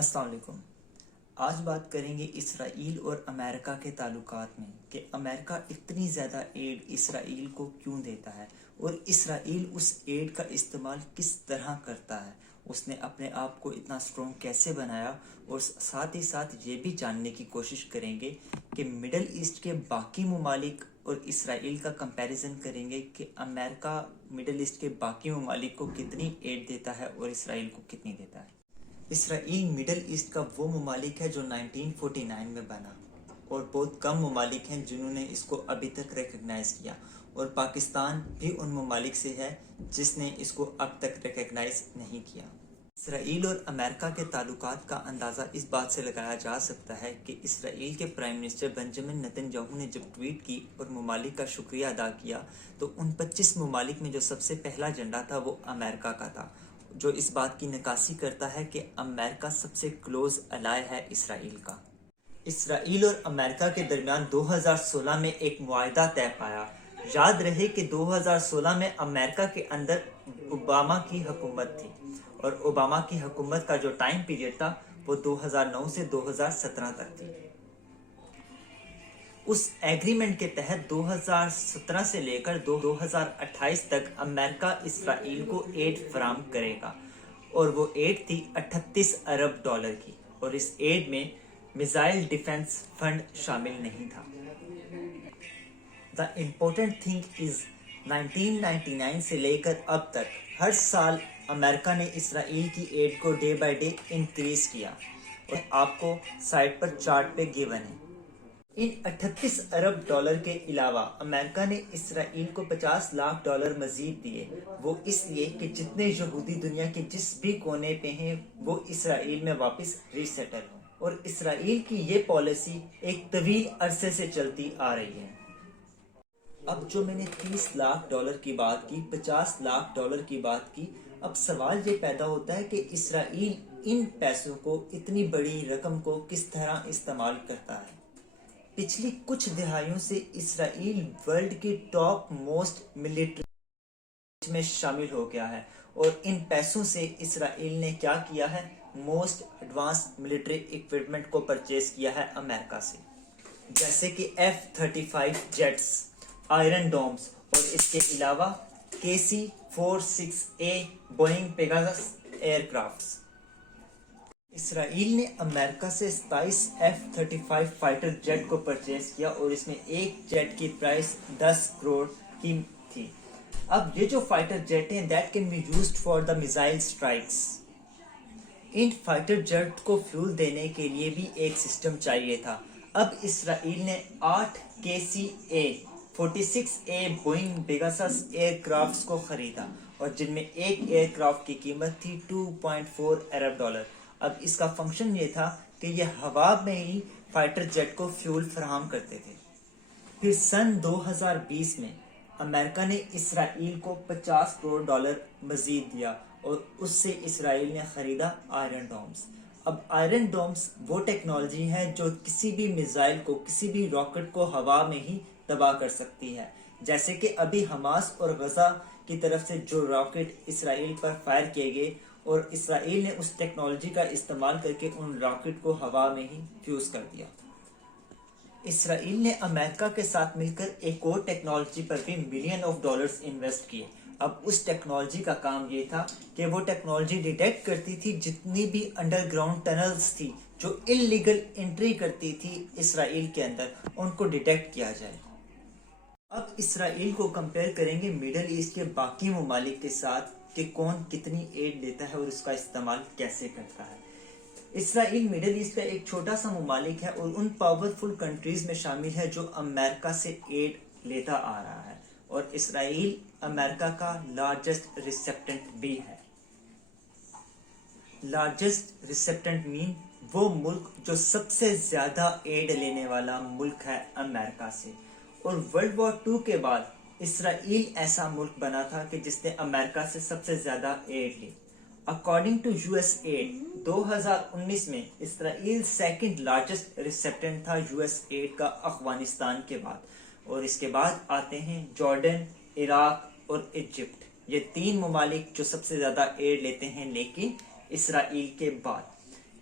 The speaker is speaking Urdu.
السلام علیکم۔ آج بات کریں گے اسرائیل اور امریکہ کے تعلقات میں کہ امریکہ اتنی زیادہ ایڈ اسرائیل کو کیوں دیتا ہے اور اسرائیل اس ایڈ کا استعمال کس طرح کرتا ہے، اس نے اپنے آپ کو اتنا سٹرونگ کیسے بنایا، اور ساتھ ہی ساتھ یہ بھی جاننے کی کوشش کریں گے کہ مڈل ایسٹ کے باقی ممالک اور اسرائیل کا کمپیریزن کریں گے کہ امریکہ مڈل ایسٹ کے باقی ممالک کو کتنی ایڈ دیتا ہے اور اسرائیل کو کتنی دیتا ہے۔ اسرائیل مڈل ایسٹ کا وہ ممالک ہے جو 1949 میں بنا، اور بہت کم ممالک ہیں جنہوں نے اس کو ابھی تک ریکگنائز کیا، اور پاکستان بھی ان ممالک سے ہے جس نے اس کو اب تک ریکگنائز نہیں کیا۔ اسرائیل اور امریکہ کے تعلقات کا اندازہ اس بات سے لگایا جا سکتا ہے کہ اسرائیل کے prime minister Benjamin Nitin Yahoo نے جب ٹویٹ کی اور ممالک کا شکریہ ادا کیا تو ان 25 ممالک میں جو سب سے پہلا جھنڈا تھا وہ امریکہ کا تھا، جو اس بات کی نکاسی کرتا ہے کہ امریکہ سب سے کلوز الائے ہے اسرائیل کا۔ اسرائیل اور امریکہ کے درمیان 2016 میں ایک معاہدہ طے پایا۔ یاد رہے کہ 2016 میں امریکہ کے اندر اوباما کی حکومت تھی، اور اوباما کی حکومت کا جو ٹائم پیریڈ تھا وہ 2009 سے 2017 تک تھی۔ اس ایگریمنٹ کے تحت 2017 سے لے کر 2028 تک امریکہ اسرائیل کو ایڈ فراہم کرے گا، اور وہ ایڈ تھی 38 ارب ڈالر کی، اور اس ایڈ میں میزائل ڈیفنس فنڈ شامل نہیں تھا۔ The important thing is 1999 سے لے کر اب تک ہر سال امریکہ نے اسرائیل کی ایڈ کو ڈے بائی ڈے انکریز کیا، اور آپ کو سائٹ پر چارٹ پہ گیون ہے۔ ان 38 ارب ڈالر کے علاوہ امریکہ نے اسرائیل کو 50 لاکھ ڈالر مزید دیے، وہ اس لیے کہ جتنے یہودی دنیا کے جس بھی کونے پہ ہیں وہ اسرائیل میں واپس ری سیٹل ہوں، اور اسرائیل کی یہ پالیسی ایک طویل عرصے سے چلتی آ رہی ہے۔ اب جو میں نے 30 لاکھ ڈالر کی بات کی، 50 لاکھ ڈالر کی بات کی، اب سوال یہ پیدا ہوتا ہے کہ اسرائیل ان پیسوں کو، اتنی بڑی رقم کو کس طرح استعمال کرتا ہے۔ پچھلی کچھ دہائیوں سے اسرائیل ورلڈ کی ٹاپ موسٹ ملٹری میں شامل ہو گیا ہے، اور ان پیسوں سے اسرائیل نے کیا کیا ہے؟ موسٹ ایڈوانس ملٹری ایکوپمنٹ کو پرچیز کیا ہے امریکہ سے، جیسے کہ F-35 جیٹس، آئرن ڈومز، اور اس کے علاوہ KC-46A Boeing Pegasus aircrafts. اسرائیل نے امریکہ سے 27 F-35 فائٹر جیٹ کو پرچیز کیا، اور اس میں ایک جیٹ کی پرائس 10 کروڑ کی تھی۔ اب یہ جو فائٹر جیٹ ہیں that can be used for the missile strikes۔ ان فائٹر جیٹ کو فیول دینے کے لیے بھی ایک سسٹم چاہیے تھا۔ اب اسرائیل نے 8 KC-46A Boeing Pegasus year crafts کو خریدا، اور جن میں ایک ایئر کرافٹ کی قیمت تھی 2.4 ارب ڈالر۔ اب اس کا فنکشن یہ تھا کہ یہ ہوا میں ہی فائٹر جیٹ کو فیول فراہم کرتے تھے۔ پھر سن 2020 میں امریکہ نے اسرائیل کو 50 کروڑ ڈالر مزید دیا، اور اس سے اسرائیل نے خریدا آئرن ڈومز۔ اب آئرن ڈومز وہ ٹیکنالوجی ہے جو کسی بھی میزائل کو، کسی بھی راکٹ کو ہوا میں ہی تباہ کر سکتی ہے، جیسے کہ ابھی حماس اور غزہ کی طرف سے جو راکٹ اسرائیل پر فائر کیے گئے، اور اسرائیل نے اس ٹیکنالوجی کا استعمال کر کے ان راکٹ کو ہوا میں ہی فیوز کر دیا۔ اسرائیل نے امریکہ کے ساتھ مل کر ایک اور ٹیکنالوجی پر بھی ملین آف ڈالرز انویسٹ کیے۔ اب اس ٹیکنالوجی کا کام یہ تھا کہ وہ ٹیکنالوجی ڈیٹیکٹ کرتی تھی جتنی بھی انڈر گراؤنڈ ٹنلز تھی جو انلیگل انٹری کرتی تھی اسرائیل کے اندر، ان کو ڈیٹیکٹ کیا جائے۔ اب اسرائیل کو کمپیئر کریں گے مڈل ایسٹ کے باقی ممالک کے ساتھ کہ کون کتنی ایڈ دیتا ہے اور اس کا استعمال کیسے کرتا ہے۔ اسرائیل مڈل ایسٹ کا ایک چھوٹا سا ممالک ہے، اور ان پاورفل کنٹریز میں شامل ہے جو امریکہ سے ایڈ لیتا آ رہا ہے، اور اسرائیل امریکہ کا لارجسٹ ریسیپٹنٹ بھی ہے۔ لارجسٹ ریسیپٹنٹ مین وہ ملک جو سب سے زیادہ ایڈ لینے والا ملک ہے امریکہ سے، اور ورلڈ وار 2 کے بعد اسرائیل ایسا ملک بنا تھا کہ جس نے امریکہ سے سب سے زیادہ ایڈ لی۔ اکارڈنگ ٹو USAID 2019 میں اسرائیل سیکنڈ لارجسٹ ریسیپٹنٹ تھا USAID کا افغانستان کے بعد، اور اس کے بعد آتے ہیں جارڈن، عراق اور ایجپٹ۔ یہ 3 ممالک جو سب سے زیادہ ایڈ لیتے ہیں لیکن اسرائیل کے بعد۔